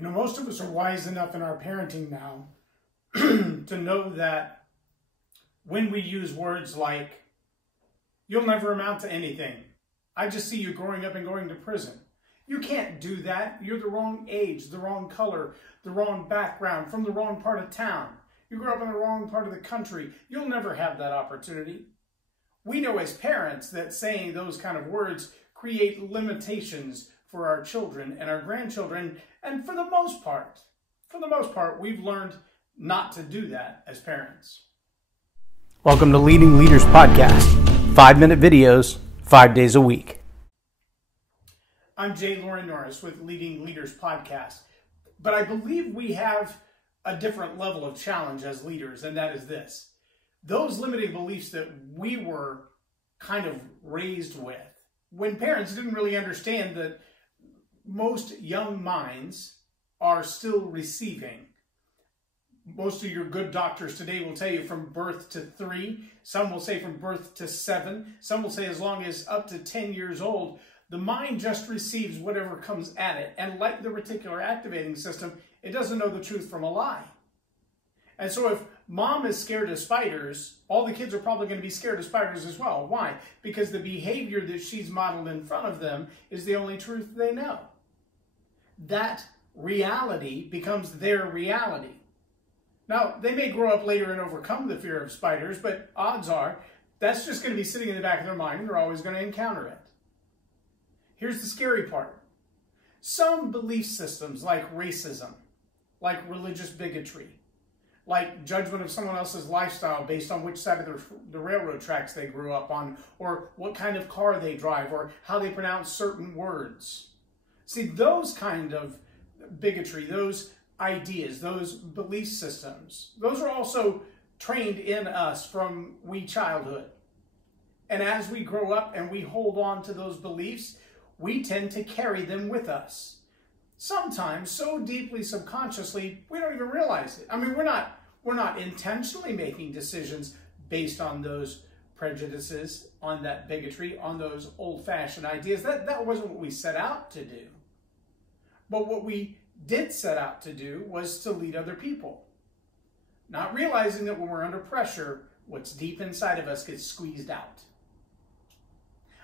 You know, most of us are wise enough in our parenting now to know that when we use words like, "You'll never amount to anything. I just see you growing up and going to prison." You can't do that. You're the wrong age, the wrong color, the wrong background, from the wrong part of town. You grew up in the wrong part of the country. You'll never have that opportunity. We know as parents that saying those kind of words create limitations for our children and our grandchildren. And for the most part, we've learned not to do that as parents. Welcome to Leading Leaders Podcast. 5-minute videos, 5 days a week. I'm Loren Norris with Leading Leaders Podcast. But I believe we have a different level of challenge as leaders, and that is this. Those limiting beliefs that we were kind of raised with, when parents didn't really understand that most young minds are still receiving. Most of your good doctors today will tell you from birth to 3. Some will say from birth to 7. Some will say as long as up to 10 years old. The mind just receives whatever comes at it. And like the reticular activating system, it doesn't know the truth from a lie. And so if mom is scared of spiders, all the kids are probably going to be scared of spiders as well. Why? Because the behavior that she's modeled in front of them is the only truth they know. That reality becomes their reality. Now, they may grow up later and overcome the fear of spiders, but odds are that's just going to be sitting in the back of their mind and they're always going to encounter it. Here's the scary part. Some belief systems like racism, like religious bigotry, like judgment of someone else's lifestyle based on which side of the railroad tracks they grew up on, or what kind of car they drive, or how they pronounce certain words. See, those kind of bigotry, those ideas, those belief systems, those are also trained in us from wee childhood. And as we grow up and we hold on to those beliefs, we tend to carry them with us. Sometimes so deeply subconsciously, we don't even realize it. I mean, we're not intentionally making decisions based on those prejudices, on that bigotry, on those old-fashioned ideas. That wasn't what we set out to do. But what we did set out to do was to lead other people. Not realizing that when we're under pressure, what's deep inside of us gets squeezed out.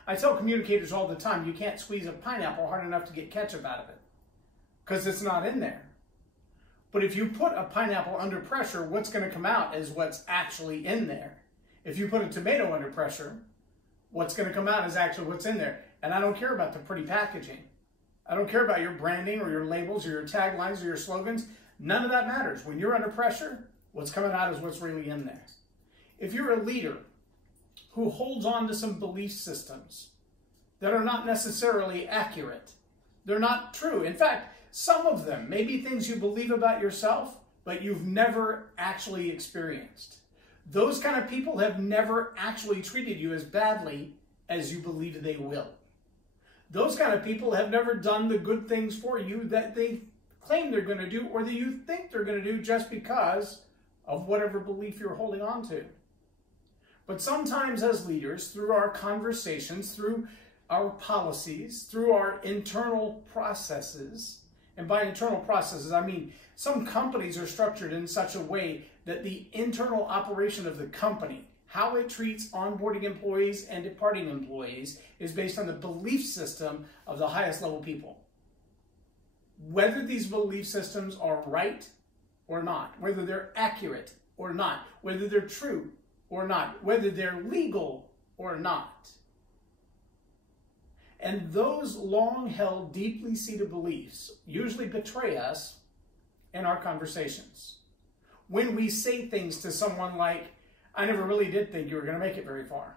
I tell communicators all the time, you can't squeeze a pineapple hard enough to get ketchup out of it, because it's not in there. But if you put a pineapple under pressure, what's going to come out is what's actually in there. If you put a tomato under pressure, what's going to come out is actually what's in there. And I don't care about the pretty packaging. I don't care about your branding or your labels or your taglines or your slogans. None of that matters. When you're under pressure, what's coming out is what's really in there. If you're a leader who holds on to some belief systems that are not necessarily accurate, they're not true. In fact, some of them may be things you believe about yourself, but you've never actually experienced. Those kind of people have never actually treated you as badly as you believe they will. Those kind of people have never done the good things for you that they claim they're going to do, or that you think they're going to do just because of whatever belief you're holding on to. But sometimes as leaders, through our conversations, through our policies, through our internal processes, and by internal processes, I mean some companies are structured in such a way that the internal operation of the company, how it treats onboarding employees and departing employees, is based on the belief system of the highest level people. Whether these belief systems are right or not, whether they're accurate or not, whether they're true or not, whether they're legal or not. And those long-held, deeply seated beliefs usually betray us in our conversations. When we say things to someone like, "I never really did think you were going to make it very far."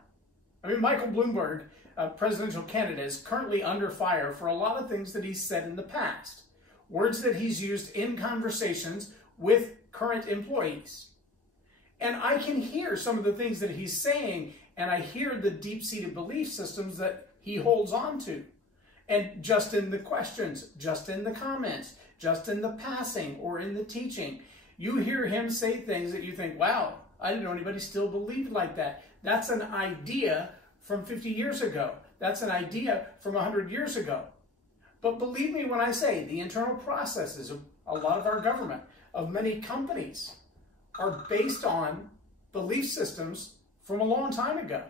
I mean, Michael Bloomberg, a presidential candidate, is currently under fire for a lot of things that he's said in the past. Words that he's used in conversations with current employees. And I can hear some of the things that he's saying, and I hear the deep-seated belief systems that he holds on to. And just in the questions, just in the comments, just in the passing or in the teaching, you hear him say things that you think, wow, I didn't know anybody still believed like that. That's an idea from 50 years ago. That's an idea from 100 years ago. But believe me when I say the internal processes of a lot of our government, of many companies, are based on belief systems from a long time ago.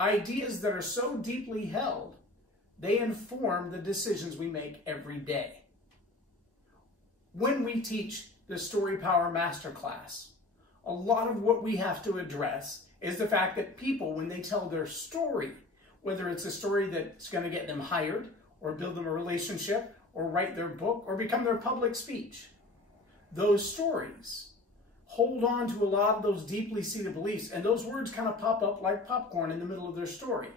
Ideas that are so deeply held, they inform the decisions we make every day. When we teach the Story Power Masterclass, a lot of what we have to address is the fact that people, when they tell their story, whether it's a story that's going to get them hired, or build them a relationship, or write their book, or become their public speech, those stories hold on to a lot of those deeply seated beliefs, and those words kind of pop up like popcorn in the middle of their story.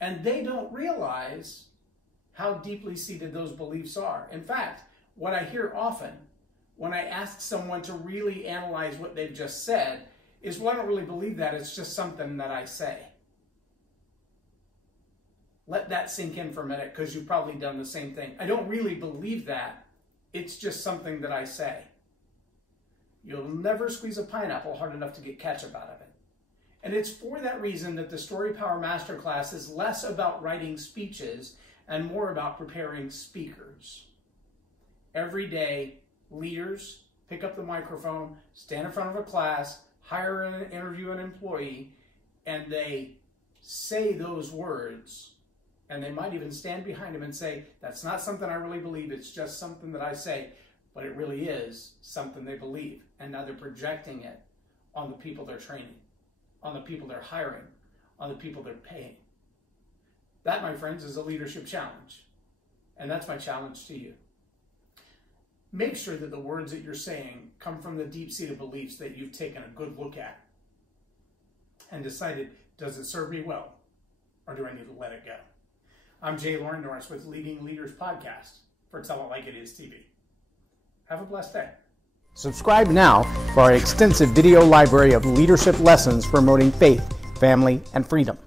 And they don't realize how deeply seated those beliefs are. In fact, what I hear often when I ask someone to really analyze what they've just said is, well, I don't really believe that. It's just something that I say. Let that sink in for a minute, because you've probably done the same thing. I don't really believe that. It's just something that I say. You'll never squeeze a pineapple hard enough to get ketchup out of it. And it's for that reason that the Story Power Masterclass is less about writing speeches and more about preparing speakers. Every day, leaders pick up the microphone, stand in front of a class, hire and interview an employee, and they say those words. And they might even stand behind him and say, that's not something I really believe, it's just something that I say. But it really is something they believe. And now they're projecting it on the people they're training, on the people they're hiring, on the people they're paying. That, my friends, is a leadership challenge. And that's my challenge to you. Make sure that the words that you're saying come from the deep-seated beliefs that you've taken a good look at and decided, does it serve me well, or do I need to let it go? I'm Loren Norris with Leading Leaders Podcast for Tell It Like It Is TV. Have a blessed day. Subscribe now for our extensive video library of leadership lessons promoting faith, family, and freedom.